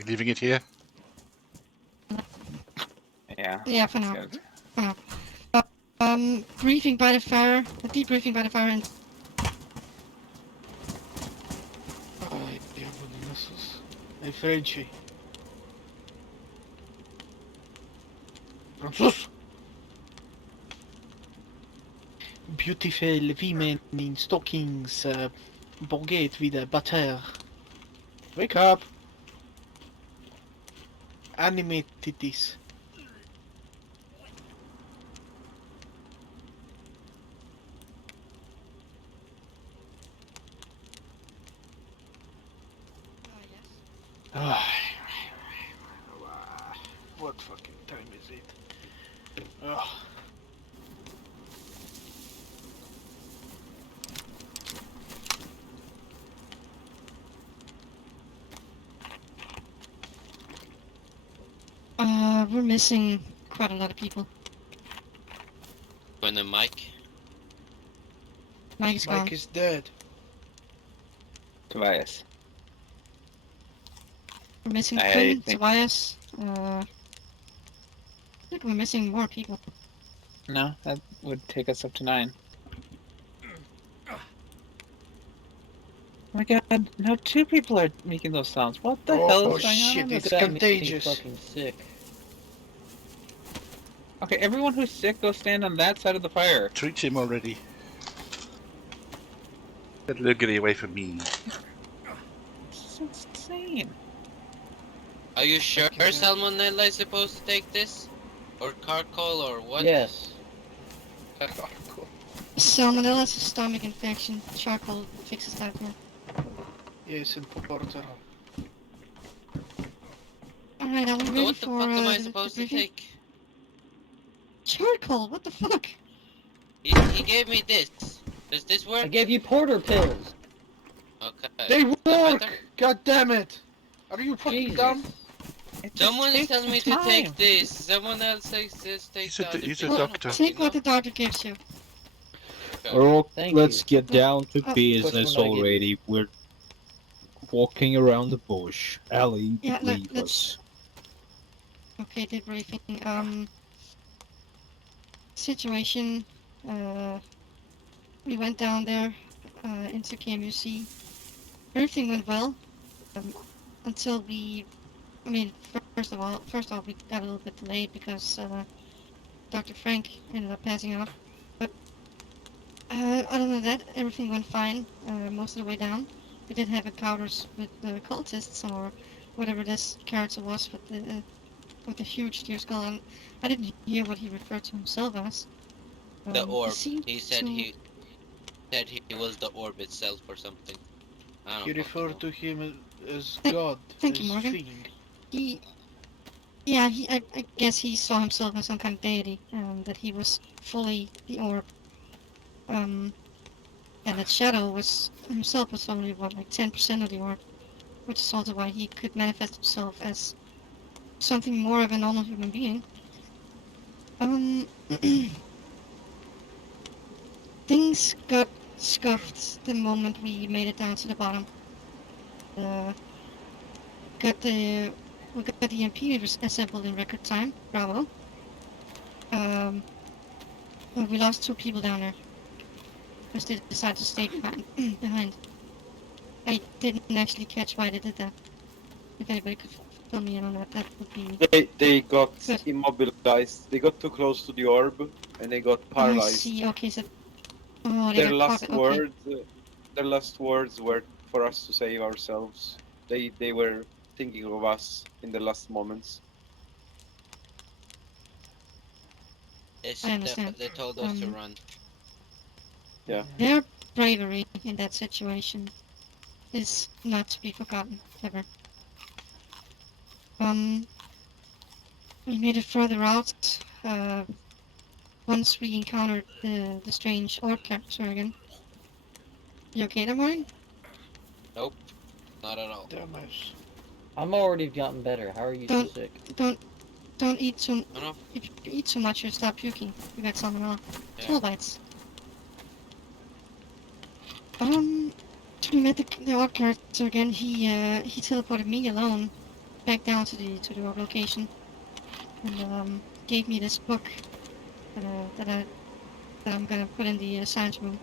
We're leaving it here. Yeah. Yeah, for now. Good. For now. Briefing by the fire, debriefing by the fire, and Ai, diavolo, nossos. Em frente. Prontos? Beautiful women in stockings, baguette with butter. Wake up! Animated this. Ah, what fucking time is it? Ugh. we're missing quite a lot of people. When the mic. Mike is gone. Mike is dead. Tobias. We're missing I Quinn, think- Tobias. I think we're missing more people. No, that would take us up to 9. Oh my god, now 2 people are making those sounds. What the hell is going shit, on? it's with that? contagious. Fucking sick. Okay, everyone who's sick, go stand on that side of the fire. Treat him already. Get Luggery away from me. This is insane. Are you sure Okay. Salmonella is supposed to take this? Or Carcol or what? Yes. Salmonella is a stomach infection. Charcoal fixes that one. Yes, important. Alright, are we So ready what the for fuck am I the supposed to briefing? take? Charcoal, what the fuck? He gave me this. Does this I work? gave you porter pills. Okay. They Is that work! better? God damn it! Are you fucking Jesus. dumb? It just Someone is takes telling me some to take time. this. Someone else says take He's a the other he's a thing. I don't doctor. fucking Take what know. the doctor gives you. Well, Thank let's you. get down to Oh, business which one do I get? already. We're walking around the bush. Ellie, Yeah, leave let's- us. Okay, debriefing. Situation. We went down there into KMUC. Everything went well until we. I mean, first of all, we got a little bit delayed because Dr. Frank ended up passing off. But other than that, everything went fine most of the way down. We did have encounters with the cultists or whatever this character was with the huge deer skull. And I didn't hear what he referred to himself as. The orb. seemed He said to- he was the orb itself or something. I don't You fucking refer know. to him as Thank- God, thank as you, Morgan. Fiend. I guess he saw himself as some kind of deity, that he was fully the orb. And that Shadow himself was only, like 10% of the orb, which is also why he could manifest himself as something more of a normal human being. Things got scuffed the moment we made it down to the bottom. We got the MP assembled in record time. Bravo. We lost 2 people down there because they decided to stay behind. I didn't actually catch why they did that. If anybody could fill me in on that, that would be. They got Good. immobilized. They got too close to the orb, and they got I paralyzed. see. Okay, so. Oh, they Their got last caught. Okay. words were for us to save ourselves. They were thinking of us in the last moments. I understand. They told us to Um, run. Yeah. Their bravery in that situation is not to be forgotten, ever. We made it further out, once we encountered the strange orc character again. You okay there, Maureen? Nope. Not at all. Dumbass. I'm already gotten better. How are you so Don't- sick? Don't eat too. I know. If you eat too much, you'll stop puking. You got something wrong. Yeah. Small bites. We met the orc character again. He teleported me alone back down to the location, and gave me this book that I'm gonna put in the science room.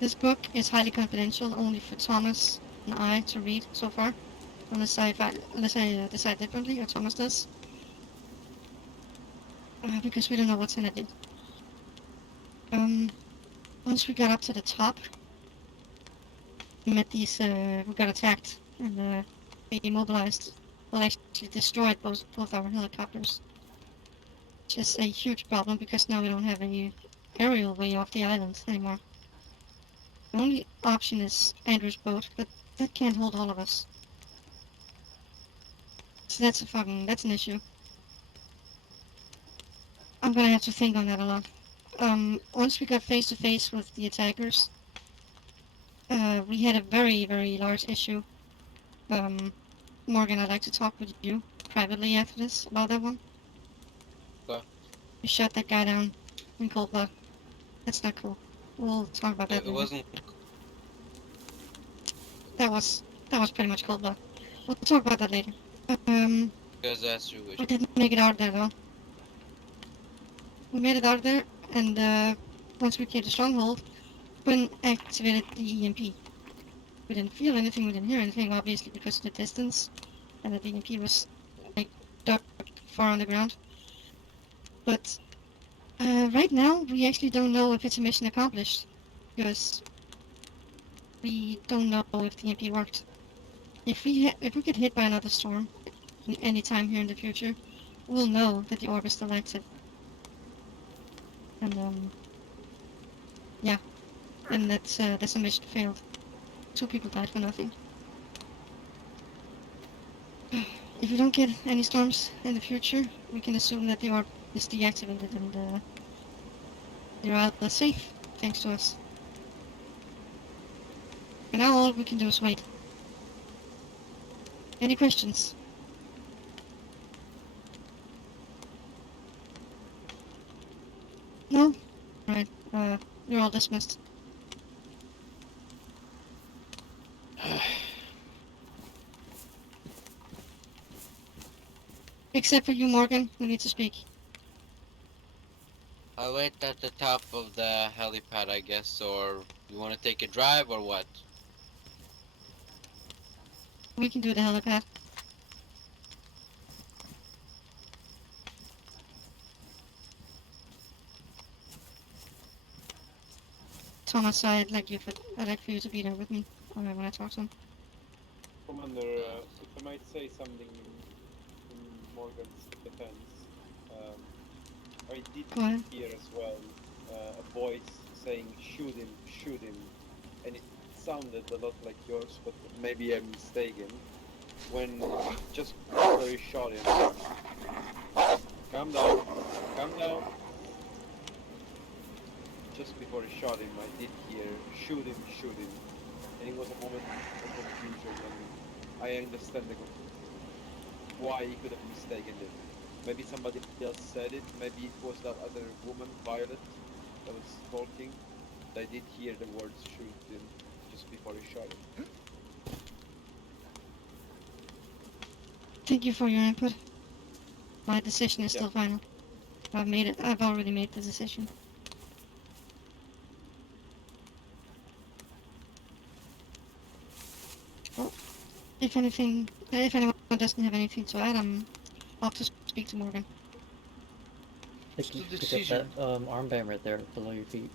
This book is highly confidential, only for Thomas and I to read so far, unless I decide differently, or Thomas does, because we don't know what's in it yet. Once we got up to the top, we met these. We got attacked, and they immobilized. Well, actually destroyed both our helicopters, which is a huge problem because now we don't have any aerial way off the island anymore. The only option is Andrew's boat, but that can't hold all of us. So that's an issue. I'm gonna have to think on that a lot. Once we got face to face with the attackers, we had a very, very large issue. Morgan, I'd like to talk with you privately after this about that one. Okay. We shot that guy down in cold blood. That's not cool. We'll talk about that It later. wasn't. That was pretty much cold blood. We'll talk about that later. Um, Because that's your wish. we didn't make it out of there though. We made it out of there, and once we cleared the stronghold, Quinn activated the EMP. We didn't feel anything, we didn't hear anything, obviously because of the distance, and the EMP was like dark far on the ground. But right now, we actually don't know if it's a mission accomplished, because we don't know if the EMP worked. If we get hit by another storm any time here in the future, we'll know that the orb is still active. And yeah, and that's a mission failed. 2 people died for nothing. If we don't get any storms in the future, we can assume that the orb is deactivated and they're all safe, thanks to us. For now, all we can do is wait. Any questions? No? Alright, you're all dismissed. Except for you, Morgan, who needs to speak. I'll wait at the top of the helipad, I guess, or you want to take a drive or what? We can do the helipad. Thomas, I'd like for you to be there with me when I talk to him. Commander, if I might say something in Morgan's defense, I did Go ahead. hear as well a voice saying shoot him, and it sounded a lot like yours, but maybe I'm mistaken. When just before he shot him, calm down, calm down. Just before he shot him, I did hear shoot him, and it was a moment of confusion, and I understand why he could have mistaken it. Maybe somebody else said it, maybe it was that other woman, Violet, that was talking. I did hear the words shoot him just before he shot him. Thank you for your input. My decision is Yeah. still final. I've made it. I've already made the decision. Well, if anyone doesn't have anything to add, I'm off to speak to Morgan. Pick, the pick up decision? that armband right there below your feet.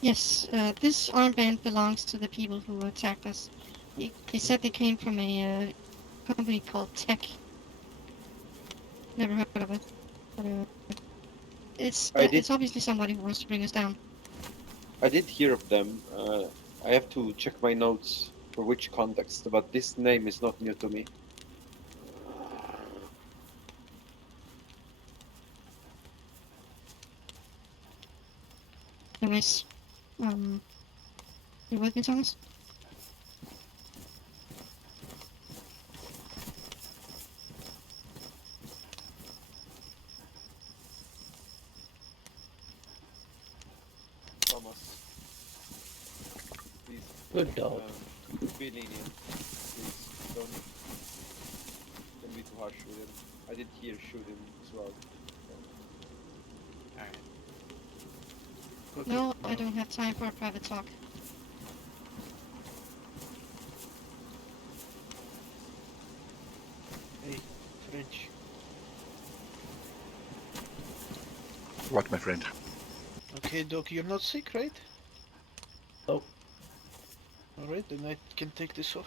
Yes, this armband belongs to the people who attacked us. They said they came from a company called Tech. Never heard of it. But it's I did- it's obviously somebody who wants to bring us down. I did hear of them. I have to check my notes for which context, but this name is not new to me. Anyways, you with me, Thomas? Thomas, please Good dog. be lenient. Please don't harsh with him. I did hear shooting as well. Alright. No, I don't have time for a private talk. Hey, French. What, my friend? Okay, Doc, you're not sick, right? Oh. Alright, then I can take this off.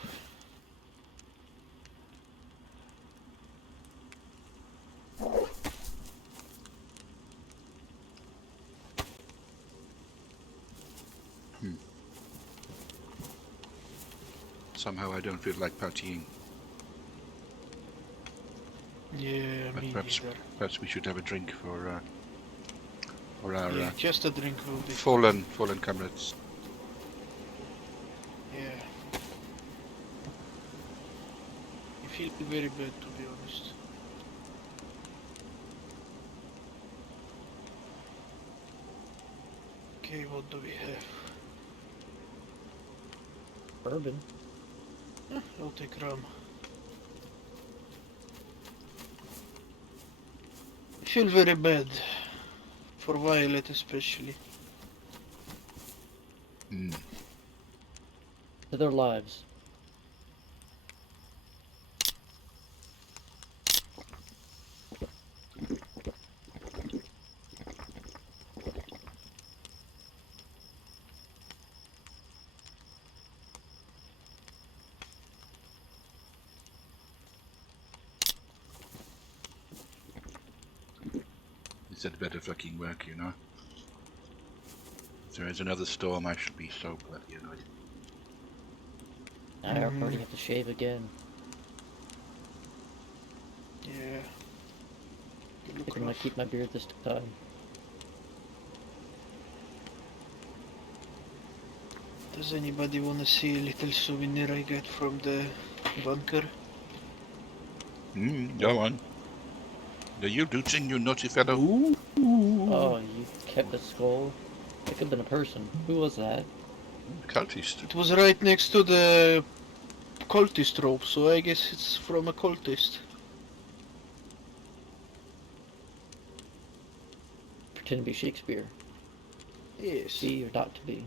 Somehow I don't feel like partying. Yeah, But me perhaps, neither. perhaps we should have a drink for our Yeah, just a drink will be. fallen comrades. Yeah. I feel very bad, to be honest. Okay, what do we have? Bourbon. I'll take rum. I feel very bad. For Violet especially. Hmm. To their lives. This had better fucking work, you know. If there is another storm, I should be so bloody annoyed. I already have to shave again. Yeah. You I look think I'm gonna rough. keep my beard this time. Does anybody wanna see a little souvenir I got from the bunker? Go on. Are you looting, you naughty fellow? Ooh. Oh, you kept a skull? It could have been a person. Who was that? Cultist. It was right next to the cultist rope, so I guess it's from a cultist. Pretend to be Shakespeare. Yes. Be or not to be.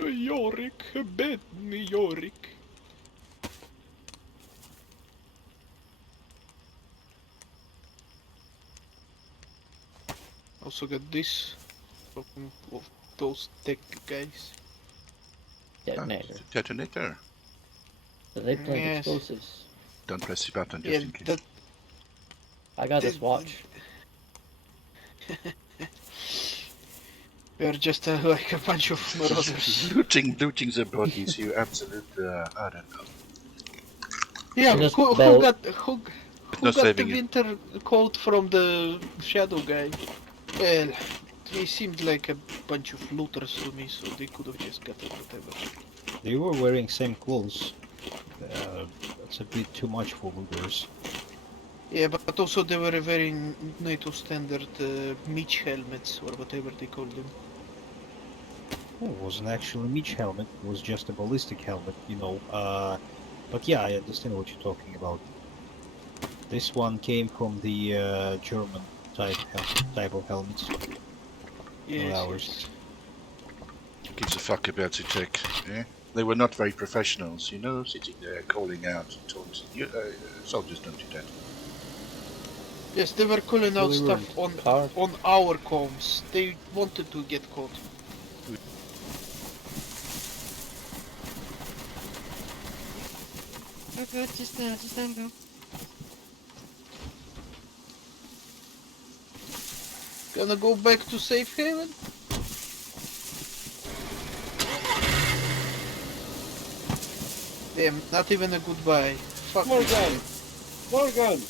Yorick, bed me Yorick. Also got this from of those tech guys. Detonator. Detonator. So they plant Yes. explosives. Don't press the button just Yeah, in case. that I got this watch. we are just like a bunch of marauders. looting the bodies, you absolute, I don't know. Yeah, And this who belt. got Not the saving it. winter coat from the shadow guy? Well, they seemed like a bunch of looters to me, so they could have just got it, whatever. They were wearing same clothes. That's a bit too much for looters. Yeah, but also they were wearing NATO standard Mitch helmets, or whatever they call them. Oh, it wasn't actually a Mitch helmet, it was just a ballistic helmet, you know. But yeah, I understand what you're talking about. This one came from the German type of helmets, not Yes, ours. yes. Gives a fuck about the tech, eh? They were not very professionals, you know, sitting there calling out taunts. Soldiers don't do that. Yes, they were calling out Really stuff Car. on our comms. They wanted to get caught. Oh good, just let him go. Gonna go back to safe haven? Damn, not even a goodbye. Fuck. Morgan! Morgan!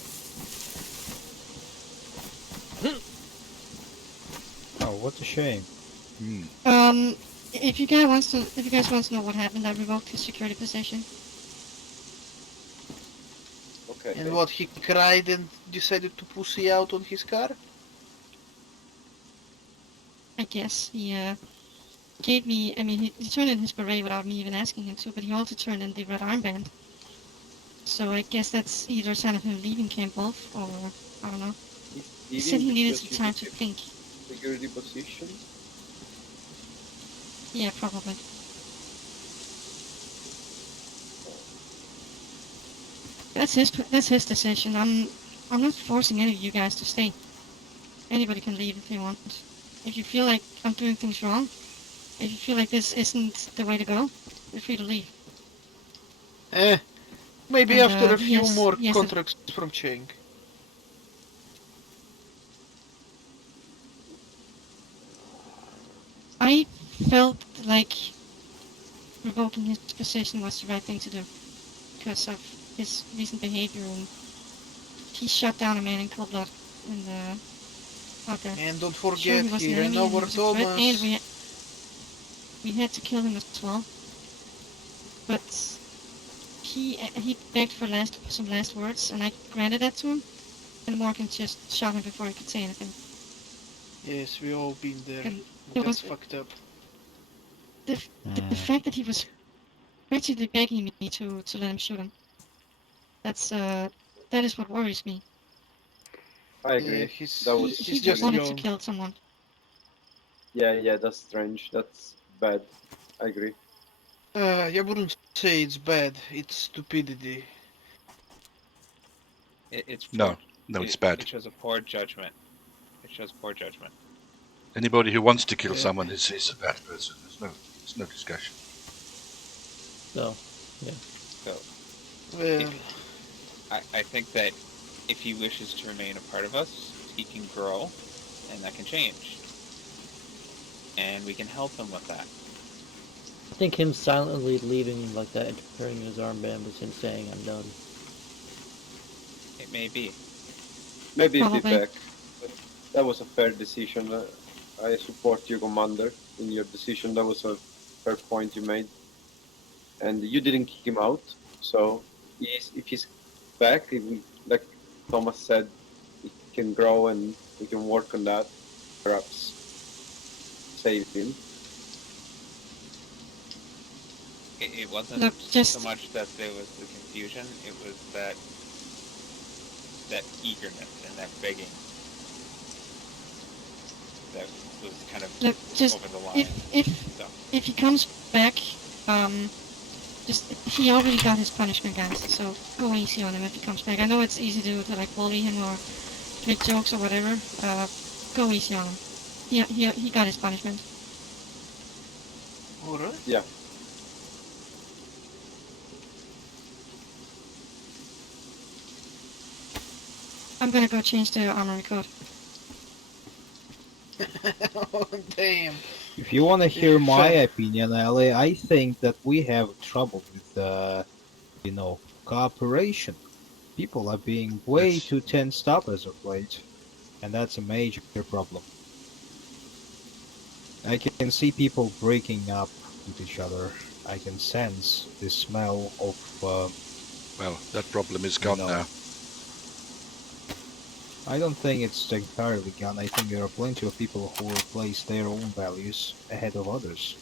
Oh, what a shame. If you guys want to know what happened, I revoked his security position. Okay. And what, he cried and decided to pussy out on his car? I guess he gave me. I mean, he turned in his beret without me even asking him to, but he also turned in the red armband. So I guess that's either a sign of him leaving Camp Wolf, or I don't know. He He's said he leaving needed because some you time took to a think. security position. Yeah, probably. That's his decision. I'm not forcing any of you guys to stay. Anybody can leave if they want. If you feel like I'm doing things wrong, if you feel like this isn't the way to go, feel free to leave. Maybe And after a he few has more he has a contracts from Cheng. I felt like revoking his position was the right thing to do because of his recent behavior, and he shut down a man in cold blood in the out there. And don't Sure, forget, he was an he ran enemy and he over was a threat, and Thomas. we had to kill him as well. But he begged for some last words, and I granted that to him. And Morgan just shot him before he could say anything. Yes, we all been there. And it That's was fucked up. the fact that he was practically begging me to let him shoot him. That is what worries me. I Yeah, agree. he's That He was he he's just really, wanted to young. kill someone. yeah, that's strange. That's bad. I agree. I wouldn't say it's bad. It's stupidity. It's No, poor. no, it's bad. It shows a poor judgment. It shows poor judgment. Anybody who wants to kill Yeah. someone is a bad person. There's no discussion. So, yeah. So Well, I think that if he wishes to remain a part of us, he can grow, and that can change, and we can help him with that. I think him silently leaving like that and tearing his armband was him saying, I'm done. It may be. Maybe he'll be Probably. back. But that was a fair decision. I support you, Commander, in your decision. That was a fair point you made. And you didn't kick him out. So if he's back, he will, like Thomas said, he can grow and we can work on that. Perhaps save him. It wasn't Look, just so much that there was the confusion; it was that eagerness and that begging that was kind of look, just over the line. So if he comes back, just he already got his punishment, guys. So go easy on him if he comes back. I know it's easy to like bully him or make jokes or whatever. Go easy on him. He got his punishment. alright. Yeah. I'm gonna go change the armory code. Oh, damn. If you want to hear my Fair. opinion, Ali, I think that we have trouble with, cooperation. People are being way That's- too tensed up as of late, and that's a major problem. I can see people breaking up with each other. I can sense the smell of, Well, that problem is gone No. now. I don't think it's entirely gone. I think there are plenty of people who will place their own values ahead of others.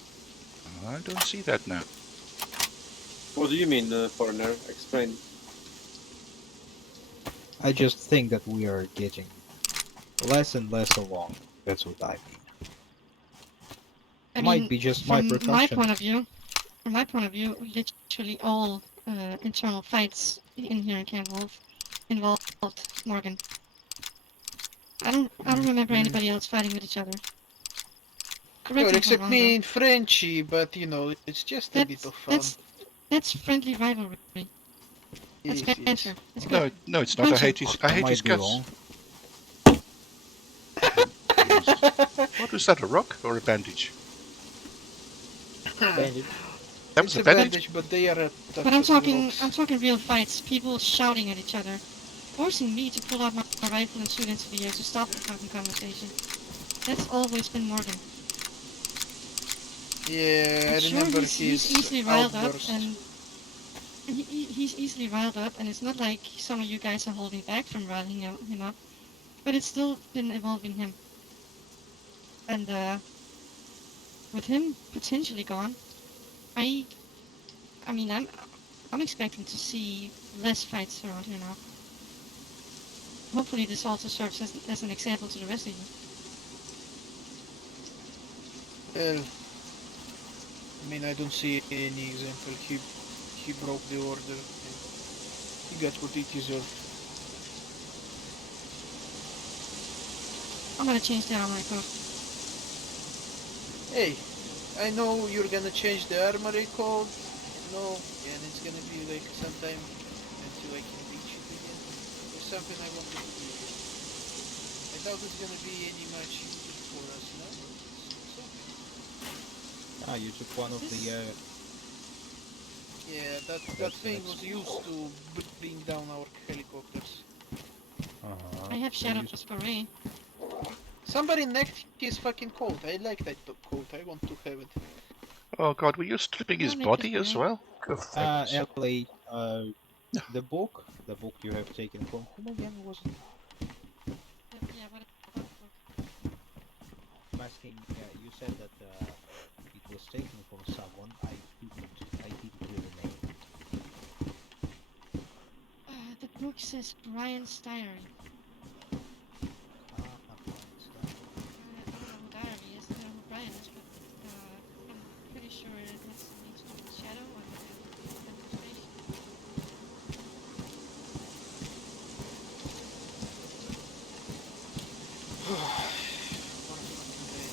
I don't see that now. What do you mean, foreigner? Explain. I just think that we are getting less and less along. That's what I mean. I Might mean, be just my from my perception. point of view, literally all internal fights in here in Camp Wolf involved Morgan. I don't remember anybody else fighting with each other. Correct Well, me if I'm except wrong, me though. in Frenchy, but you know, it's just a bit of fun. That's friendly rivalry. That's Yes, banter. yes. It's good. No, it's not. I hate his Might be guts. wrong. What was that? A rock or a bandage? Bandage. That was It's a a bandage. bandage, but they are But I'm talking real fights. People shouting at each other, forcing me to pull out my rifle and shoot into the air to stop the fucking conversation. That's always been Morgan. Yeah, I Sure, remember he's his easily riled outburst. up, and he's easily riled up, and it's not like some of you guys are holding back from riling him up, but it's still been involving him. And with him potentially gone, I mean, I'm expecting to see less fights around here now. Hopefully this also serves as an example to the rest of you. Well, I mean, I don't see any example. He broke the order. And he got what he deserved. I'm gonna change the armor code. Hey, I know you're gonna change the armory code, and it's gonna be like sometime until I can reach it again. There's something I want to do here. I doubt it's gonna be any much used for us now, but it's something. Ah, you took one of the Yeah, that That's the thing next. was used to bring down our helicopters. I have They Shadow used Spray. Somebody necked his fucking coat. I like that coat. I want to have it. Oh God, were you stripping his No, Nick is body as spray. well? Good heavens. LA. The book you have taken from whom again was it? Yeah, what about the book? I'm asking. You said that it was taken from someone. I didn't hear the name. The book says Brian's Diary. Brian's Diary. I don't know who Diary is. I know who Brian is, but I'm pretty sure it has something to do with Shadow and administration. What a fucking day.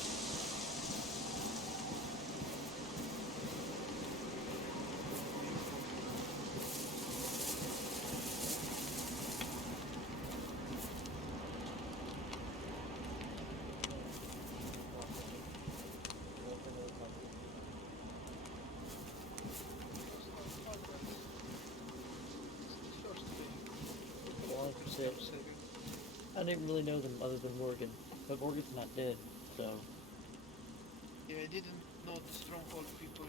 It's the first day. Well, Hopefully that's stuff it. saving. I didn't really know them other than Morgan, but Morgan's not dead, so Yeah, I didn't know the stronghold people